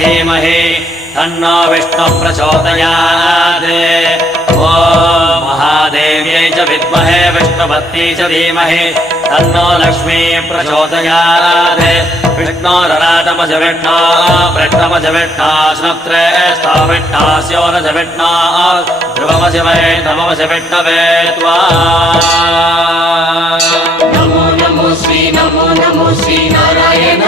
धीमहि तन्नो विष्णुः प्रचोदयात् ॐ महादेव्यै च विद्महे विष्णुपत्नी च धीमहि तन्नो लक्ष्मी प्रचोदयात् विष्णोरराटमज विष्णो वृष्णमज विष्णो श्नोत्रेष्ठो विष्णास्योरज विष्णो ध्रुवमज वै नममज विष्णवे त्वा नमो नमो श्री नारायण